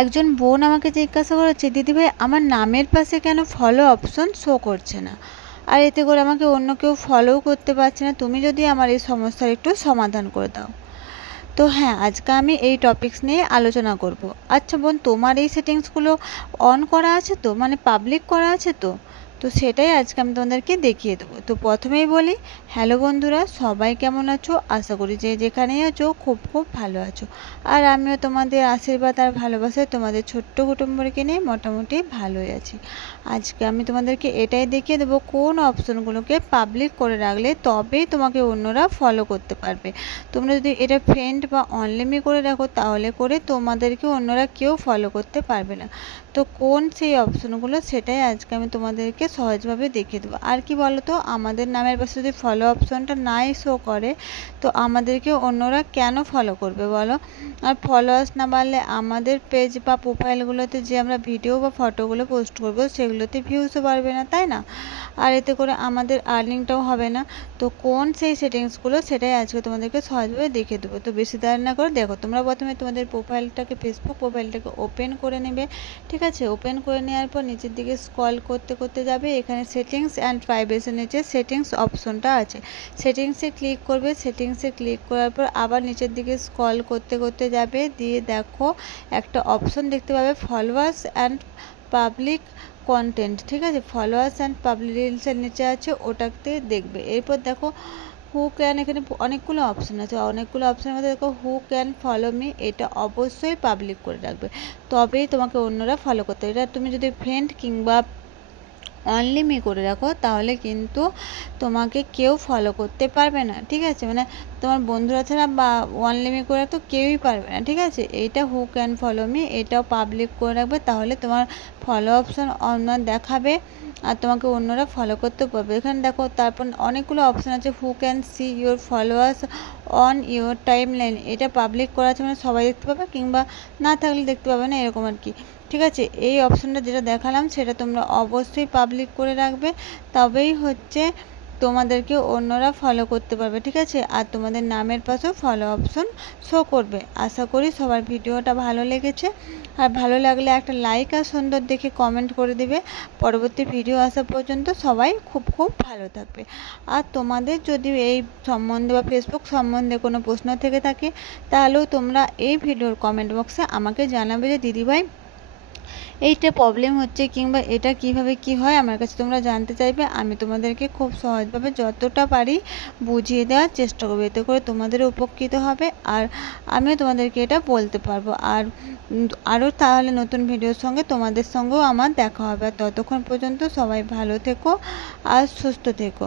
একজন বোন আমাকে জিজ্ঞাসা করেছে, দিদিভাই আমার নামের পাশে কেন ফলো অপশন শো করছে না, আর এতে করে আমাকে অন্য কেউ ফলোও করতে পারছে না। তুমি যদি আমার এই সমস্যার একটু সমাধান করে দাও। তো হ্যাঁ, আজকে আমি এই টপিকস নিয়ে আলোচনা করব। আচ্ছা বোন, তোমার এই সেটিংসগুলো অন করা আছে তো, মানে পাবলিক করা আছে তো? তো সেটাই আজকে আমি তোমাদেরকে দেখিয়ে দেবো। তো প্রথমেই বলি, হ্যালো বন্ধুরা, সবাই কেমন আছো? আশা করি যে যেখানেই আছো খুব খুব ভালো আছো। আর আমিও তোমাদের আশীর্বাদ আর ভালোবাসায় তোমাদের ছোট্ট কুটুম্বকে নিয়ে মোটামুটি ভালোই আছি। আজকে আমি তোমাদেরকে এটাই দেখিয়ে দেবো কোন অপশনগুলোকে পাবলিক করে রাখলে তবেই তোমাকে অন্যরা ফলো করতে পারবে। তোমরা যদি এটা ফ্রেন্ড বা অনলিমি করে রাখো তাহলে করে তোমাদেরকে অন্যরা কেউ ফলো করতে পারবে না। তো কোন সেই অপশনগুলো সেটাই আজকে আমি তোমাদেরকে সহজভাবে দেখিয়ে দেবো। আর কি বলো তো, আমাদের নামের পাশে যদি ফলো অপশনটা নাই শো করে তো আমাদেরকে অন্যরা কেন ফলো করবে বলো? আর ফলোয়ার্স না বাড়লে আমাদের পেজ বা প্রোফাইলগুলোতে যে আমরা ভিডিও বা ফটোগুলো পোস্ট করবো সেগুলোতে ভিউসও বাড়বে না, তাই না? আর এতে করে আমাদের আর্নিংটাও হবে না। তো কোন সেই সেটিংসগুলো সেটাই আজকে তোমাদেরকে সহজভাবে দেখিয়ে দেবো। তো বেশি দেরি না করে দেখো, তোমরা প্রথমে তোমাদের প্রোফাইলটাকে, ফেসবুক প্রোফাইলটাকে ওপেন করে নেবে। ঠিক আছে, ওপেন করে নেওয়ার পর নিচের দিকে স্ক্রল করতে করতে যাবে, এখানে সেটিংস অ্যান্ড প্রাইভেসির নিচে সেটিংস অপশনটা আছে, সেটিংসে ক্লিক করবে। সেটিংসে ক্লিক করার পর আবার নিচের দিকে স্ক্রল করতে করতে যাবে, দিয়ে দেখো একটা অপশন দেখতে পাবে, ফলোয়ার্স অ্যান্ড পাবলিক কন্টেন্ট। ঠিক আছে, ফলোয়ার্স অ্যান্ড পাবলিক রিলসের নিচে আছে, ওটাতে দেখবে। এরপর দেখো হু ক্যান, এখানে অনেকগুলো অপশান আছে, অনেকগুলো অপশানের মধ্যে দেখো হু ক্যান ফলো মি, এটা অবশ্যই পাবলিক করে রাখবে, তবেই তোমাকে অন্যরা ফলো করতে। এটা তুমি যদি ফ্রেন্ড কিংবা অনলিমি করে রাখো তাহলে কিন্তু তোমাকে কেউ ফলো করতে পারবে না। ঠিক আছে, মানে তোমার বন্ধুরা ছাড়া বা অনলিমি করে তো কেউই পারবে না। ঠিক আছে, এইটা হু ক্যান ফলো মি, এটাও পাবলিক করে রাখবে, তাহলে তোমার ফলো অপশন অন্য দেখাবে আর তোমাকে অন্যরা ফলো করতে পারবে। এখানে দেখো তারপর অনেকগুলো অপশান আছে, who can see your followers on your time line, এটা পাবলিক করা আছে, মানে সবাই দেখতে পাবে, কিংবা না থাকলে দেখতে পাবে না, এরকম আর কি। ঠিক আছে, এই অপশনটা যেটা দেখালাম সেটা তোমরা অবশ্যই পাবলিক করে রাখবে, তবেই হচ্ছে তোমাদেরকে অন্যরা ফলো করতে পারবে। ঠিক আছে, আর তোমাদের নামের পাশেও ফলো অপশন শো করবে। আশা করি সবার ভিডিওটা ভালো লেগেছে, আর ভালো লাগলে একটা লাইক আর সুন্দর দেখে কমেন্ট করে দিবে। পরবর্তী ভিডিও আসা পর্যন্ত সবাই খুব খুব ভালো থাকবে। আর তোমাদের যদি এই সম্বন্ধে বা ফেসবুক সম্বন্ধে কোনো প্রশ্ন থেকে থাকে তাহলেও তোমরা এই ভিডিওর কমেন্ট বক্সে আমাকে জানাবে যে দিদিভাই এইটা প্রবলেম হচ্ছে, কিংবা এটা কিভাবে কি হয় আমার কাছে তোমরা জানতে চাইবে। আমি তোমাদেরকে খুব সহজভাবে যতটা পারি বুঝিয়ে দেওয়ার চেষ্টা করবো, এতে করে তোমাদেরও উপকৃত হবে আর আমিও তোমাদেরকে এটা বলতে পারবো। আর আরও তাহলে নতুন ভিডিওর সঙ্গে তোমাদের সঙ্গেও আমার দেখা হবে। আর ততক্ষণ পর্যন্ত সবাই ভালো থেকো আর সুস্থ থেকো।